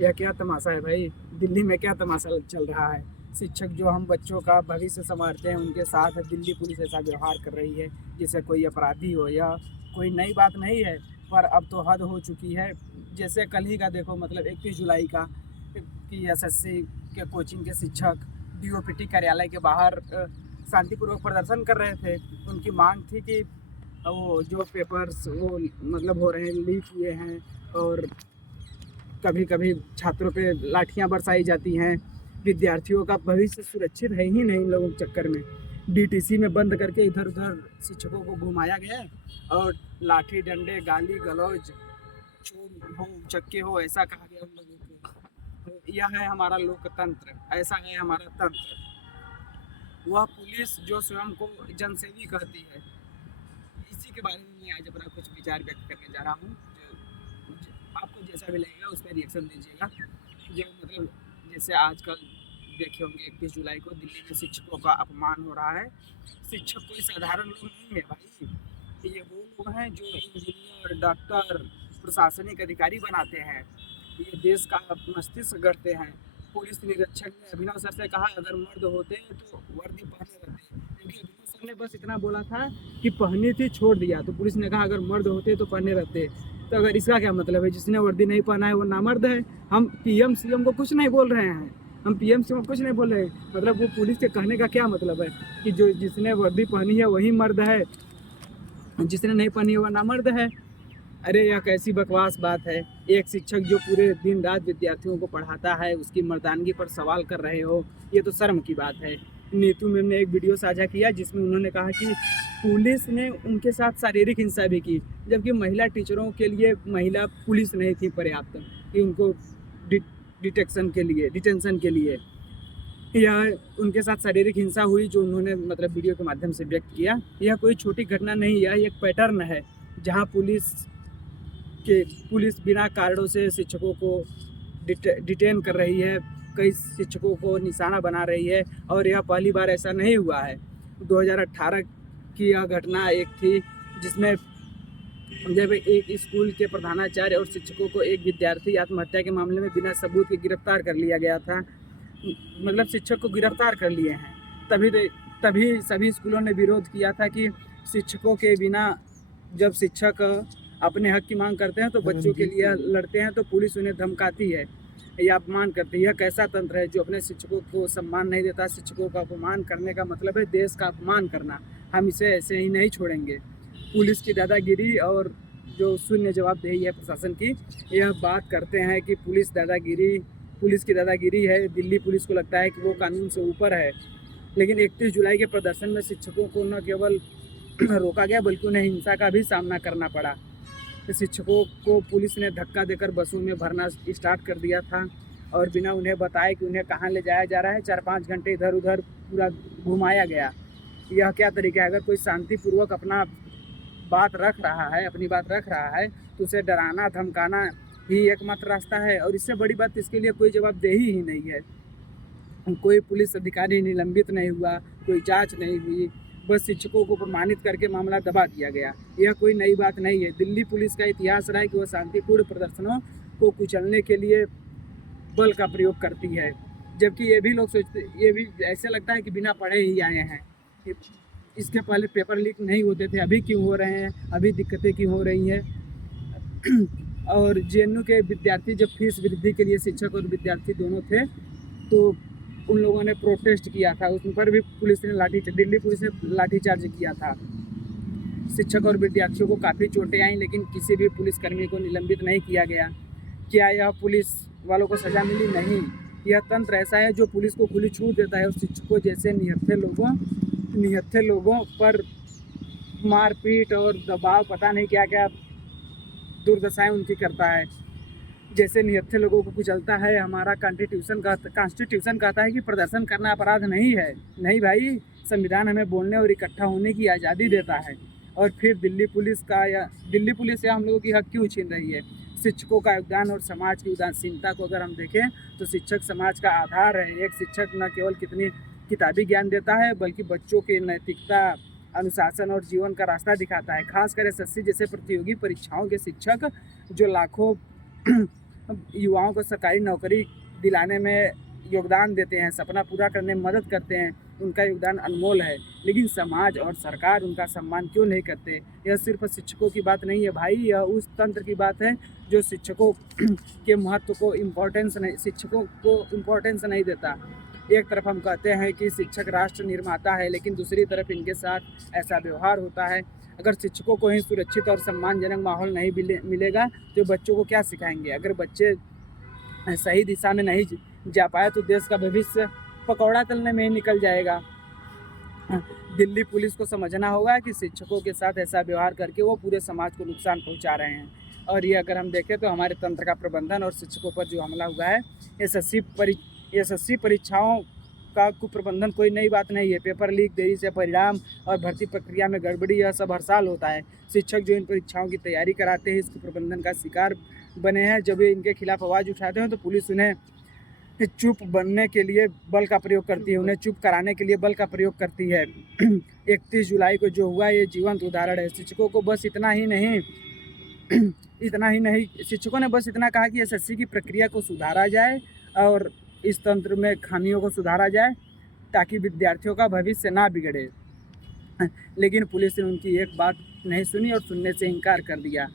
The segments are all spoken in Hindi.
यह क्या तमाशा है भाई। दिल्ली में क्या तमाशा चल रहा है। शिक्षक जो हम बच्चों का भविष्य संवारते हैं उनके साथ दिल्ली पुलिस ऐसा व्यवहार कर रही है जैसे कोई अपराधी हो। यह कोई नई बात नहीं है, पर अब तो हद हो चुकी है। जैसे कल ही का देखो, मतलब 21 जुलाई का, कि एसएससी के कोचिंग के शिक्षक डीओपीटी कार्यालय के बाहर शांतिपूर्वक प्रदर्शन कर रहे थे। उनकी मांग थी कि वो जो पेपर्स वो मतलब हो रहे हैं, लीक हुए हैं, और कभी कभी छात्रों पे लाठियां बरसाई जाती हैं। विद्यार्थियों का भविष्य सुरक्षित है ही नहीं इन लोगों के चक्कर में। डीटीसी में बंद करके इधर उधर शिक्षकों को घुमाया गया, और लाठी डंडे गाली गलौज चोर हो चक्के हो ऐसा कहा गया उन लोगों को। तो यह है हमारा लोकतंत्र, ऐसा है हमारा तंत्र। वह पुलिस जो स्वयं को जनसेवी कहती है। इसी के बारे में मैं आज अपना कुछ विचार व्यक्त करने जा रहा हूँ। आपको जैसा भी लगेगा उस पर रिएक्शन दीजिएगा। जो मतलब जैसे आजकल देखे होंगे 21 जुलाई को दिल्ली में शिक्षकों का अपमान हो रहा है। शिक्षक कोई साधारण लोग नहीं है भाई। ये वो लोग हैं जो इंजीनियर, डॉक्टर, प्रशासनिक अधिकारी बनाते हैं। ये देश का मस्तिष्क गढ़ते हैं। पुलिस निरीक्षक ने अभिनव सर से कहा अगर मर्द होते तो वर्दी पहने रहते, क्योंकि अभिनव सर ने बस इतना बोला था कि पहनी थी छोड़ दिया, तो पुलिस ने कहा अगर मर्द होते तो पहने रहते। तो अगर इसका क्या मतलब है, जिसने वर्दी नहीं पहना है वो नामर्द है। हम पीएम सीएम को कुछ नहीं बोल रहे हैं, हम पीएम सीएम को कुछ नहीं बोल रहे हैं, मतलब वो पुलिस के कहने का क्या मतलब है कि जो जिसने वर्दी पहनी है वही मर्द है, जिसने नहीं पहनी है वह नामर्द है। अरे यह कैसी बकवास बात है। एक शिक्षक जो पूरे दिन रात विद्यार्थियों को पढ़ाता है उसकी मर्दानगी पर सवाल कर रहे हो, ये तो शर्म की बात है। नीतू मैम ने एक वीडियो साझा किया जिसमें उन्होंने कहा कि पुलिस ने उनके साथ शारीरिक हिंसा भी की, जबकि महिला टीचरों के लिए महिला पुलिस नहीं थी पर्याप्त कि उनको डिटेंशन के लिए या उनके साथ शारीरिक हिंसा हुई, जो उन्होंने मतलब वीडियो के माध्यम से व्यक्त किया। यह कोई छोटी घटना नहीं, यह एक पैटर्न है जहां पुलिस बिना कारणों से शिक्षकों को डिटेन कर रही है, कई शिक्षकों को निशाना बना रही है। और यह पहली बार ऐसा नहीं हुआ है। 2018 की यह घटना एक थी जिसमें जब एक स्कूल के प्रधानाचार्य और शिक्षकों को एक विद्यार्थी आत्महत्या के मामले में बिना सबूत के गिरफ्तार कर लिया गया था। मतलब शिक्षक को गिरफ्तार कर लिए हैं। तभी सभी स्कूलों ने विरोध किया था कि शिक्षकों के बिना, जब शिक्षक अपने हक की मांग करते हैं तो बच्चों के लिए लड़ते हैं तो पुलिस उन्हें धमकाती है या अपमान करती है। यह कैसा तंत्र है जो अपने शिक्षकों को सम्मान नहीं देता। शिक्षकों का अपमान करने का मतलब है देश का अपमान करना। हम इसे ऐसे ही नहीं छोड़ेंगे। पुलिस की दादागिरी और जो शून्य जवाबदेही है प्रशासन की, यह बात करते हैं कि पुलिस की दादागिरी है। दिल्ली पुलिस को लगता है कि वो कानून से ऊपर है। लेकिन 31 जुलाई के प्रदर्शन में शिक्षकों को न केवल रोका गया बल्कि उन्हें हिंसा का भी सामना करना पड़ा। तो शिक्षकों को पुलिस ने धक्का देकर बसों में भरना स्टार्ट कर दिया था, और बिना उन्हें बताए कि उन्हें कहाँ ले जाया जा रहा है 4-5 घंटे इधर उधर पूरा घुमाया गया। यह क्या तरीका है? अगर कोई शांतिपूर्वक अपनी बात रख रहा है तो उसे डराना धमकाना ही एकमात्र रास्ता है। और इससे बड़ी बात इसके लिए कोई जवाबदेही ही नहीं है। कोई पुलिस अधिकारी निलंबित नहीं हुआ, कोई जांच नहीं हुई, बस शिक्षकों को प्रमाणित करके मामला दबा दिया गया। यह कोई नई बात नहीं है। दिल्ली पुलिस का इतिहास रहा है कि वह शांतिपूर्ण प्रदर्शनों को कुचलने के लिए बल का प्रयोग करती है। जबकि ये भी ऐसे लगता है कि बिना पढ़े ही आए हैं। इसके पहले पेपर लीक नहीं होते थे, अभी क्यों हो रहे हैं, अभी दिक्कतें क्यों हो रही हैं। और जेएनयू के विद्यार्थी जब फीस वृद्धि के लिए शिक्षक और विद्यार्थी दोनों थे तो उन लोगों ने प्रोटेस्ट किया था, उन पर भी दिल्ली पुलिस ने लाठीचार्ज किया था। शिक्षक और विद्यार्थियों को काफ़ी चोटें आई, लेकिन किसी भी पुलिसकर्मी को निलंबित नहीं किया गया। क्या यह पुलिस वालों को सज़ा मिली? नहीं। यह तंत्र ऐसा है जो पुलिस को खुली छूट देता है और शिक्षकों जैसे निहत्थे लोगों पर मारपीट और दबाव, पता नहीं क्या क्या दुर्दशाएं उनकी करता है। जैसे निहत्थे लोगों को कुचलता है। हमारा कॉन्स्टिट्यूशन कहता है कि प्रदर्शन करना अपराध नहीं है। नहीं भाई, संविधान हमें बोलने और इकट्ठा होने की आज़ादी देता है। और फिर दिल्ली पुलिस या हम लोगों की हक क्यों छीन रही है? शिक्षकों का योगदान और समाज की उदासीनता को अगर हम देखें तो शिक्षक समाज का आधार है। एक शिक्षक न केवल कितनी किताबी ज्ञान देता है बल्कि बच्चों के नैतिकता, अनुशासन और जीवन का रास्ता दिखाता है। खासकर एसएससी जैसे प्रतियोगी परीक्षाओं के शिक्षक जो लाखों युवाओं को सरकारी नौकरी दिलाने में योगदान देते हैं, सपना पूरा करने में मदद करते हैं, उनका योगदान अनमोल है। लेकिन समाज और सरकार उनका सम्मान क्यों नहीं करते? यह सिर्फ शिक्षकों की बात नहीं है भाई, यह उस तंत्र की बात है जो शिक्षकों के महत्व को शिक्षकों को इम्पोर्टेंस नहीं देता। एक तरफ हम कहते हैं कि शिक्षक राष्ट्र निर्माता है, लेकिन दूसरी तरफ इनके साथ ऐसा व्यवहार होता है। अगर शिक्षकों को ही सुरक्षित और सम्मानजनक माहौल नहीं मिलेगा तो बच्चों को क्या सिखाएंगे? अगर बच्चे सही दिशा में नहीं जा पाए तो देश का भविष्य पकौड़ा तलने में ही निकल जाएगा। दिल्ली पुलिस को समझना होगा कि शिक्षकों के साथ ऐसा व्यवहार करके वो पूरे समाज को नुकसान पहुंचा रहे हैं। और ये अगर हम देखें तो हमारे तंत्र का प्रबंधन और शिक्षकों पर जो हमला हुआ है, एसएससी परीक्षाओं का कुप्रबंधन कोई नई बात नहीं है। पेपर लीक, देरी से परिणाम और भर्ती प्रक्रिया में गड़बड़ी, यह सब हर साल होता है। शिक्षक जो इन परीक्षाओं की तैयारी कराते हैं इस कुप्रबंधन का शिकार बने हैं। जब ये इनके खिलाफ आवाज़ उठाते हैं तो पुलिस उन्हें चुप बनने के लिए बल का प्रयोग करती है, उन्हें चुप कराने के लिए बल का प्रयोग करती है। 31 जुलाई को जो हुआ ये जीवंत उदाहरण है। शिक्षकों को बस इतना ही नहीं शिक्षकों ने बस इतना कहा कि एसएससी की प्रक्रिया को सुधारा जाए और इस तंत्र में खामियों को सुधारा जाए ताकि विद्यार्थियों का भविष्य ना बिगड़े। लेकिन पुलिस ने उनकी एक बात नहीं सुनी और सुनने से इनकार कर दिया।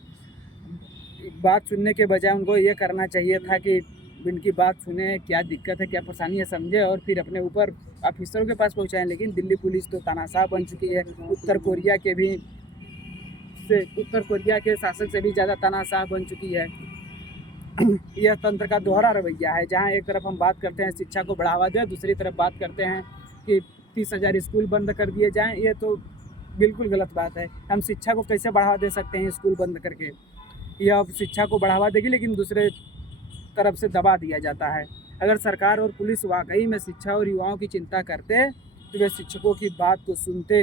बात सुनने के बजाय उनको ये करना चाहिए था कि इनकी बात सुने, क्या दिक्कत है, क्या परेशानी है, समझे और फिर अपने ऊपर ऑफिसरों के पास पहुंचाएं। लेकिन दिल्ली पुलिस तो तानाशाह बन चुकी है। उत्तर कोरिया के शासक से भी ज़्यादा तानाशाह बन चुकी है। यह तंत्र का दोहरा रवैया है, जहां एक तरफ हम बात करते हैं शिक्षा को बढ़ावा दें, दूसरी तरफ बात करते हैं कि 30,000 स्कूल बंद कर दिए जाएं। ये तो बिल्कुल गलत बात है। हम शिक्षा को कैसे बढ़ावा दे सकते हैं स्कूल बंद करके? यह शिक्षा को बढ़ावा देगी लेकिन दूसरे तरफ से दबा दिया जाता है। अगर सरकार और पुलिस वाकई में शिक्षा और युवाओं की चिंता करते तो वे शिक्षकों की बात को सुनते,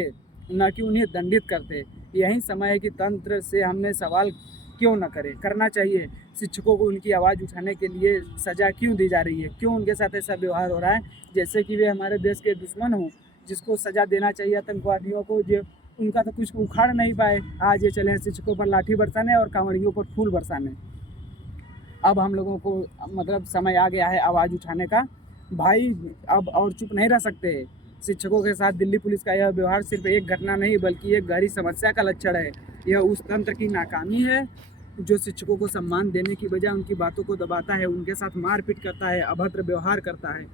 न कि उन्हें दंडित करते। यही समय है कि तंत्र से हमने सवाल क्यों न करें, करना चाहिए। शिक्षकों को उनकी आवाज़ उठाने के लिए सज़ा क्यों दी जा रही है? क्यों उनके साथ ऐसा व्यवहार हो रहा है जैसे कि वे हमारे देश के दुश्मन हों, जिसको सज़ा देना चाहिए आतंकवादियों को, जो उनका तो कुछ उखाड़ नहीं पाए। आज ये चले हैं शिक्षकों पर लाठी बरसाने और कांवड़ियों पर फूल बरसाने। अब हम लोगों को मतलब समय आ गया है आवाज़ उठाने का। भाई अब और चुप नहीं रह सकते। शिक्षकों के साथ दिल्ली पुलिस का यह व्यवहार सिर्फ एक घटना नहीं बल्कि एक गहरी समस्या का लक्षण है। यह उस तंत्र की नाकामी है जो शिक्षकों को सम्मान देने की बजाय उनकी बातों को दबाता है, उनके साथ मारपीट करता है, अभद्र व्यवहार करता है।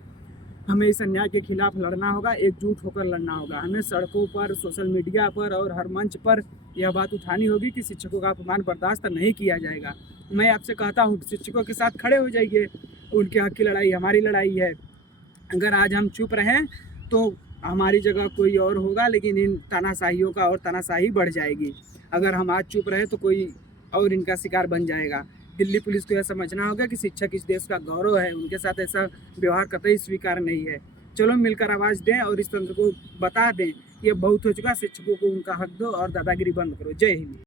हमें इस अन्याय के खिलाफ लड़ना होगा, एकजुट होकर लड़ना होगा। हमें सड़कों पर, सोशल मीडिया पर और हर मंच पर यह बात उठानी होगी कि शिक्षकों का अपमान बर्दाश्त नहीं किया जाएगा। मैं आपसे कहता हूँ शिक्षकों के साथ खड़े हो जाइए, उनके हक की लड़ाई हमारी लड़ाई है। अगर आज हम चुप रहें तो हमारी जगह कोई और होगा, लेकिन इन तानाशाहियों का और तानाशाही बढ़ जाएगी। अगर हम आज चुप रहे तो कोई और इनका शिकार बन जाएगा। दिल्ली पुलिस को यह समझना होगा कि शिक्षक इस देश का गौरव है, उनके साथ ऐसा व्यवहार कतई स्वीकार नहीं है। चलो मिलकर आवाज़ दें और इस तंत्र को बता दें ये बहुत हो चुका, शिक्षकों को उनका हक दो और दादागिरी बंद करो। जय हिंद।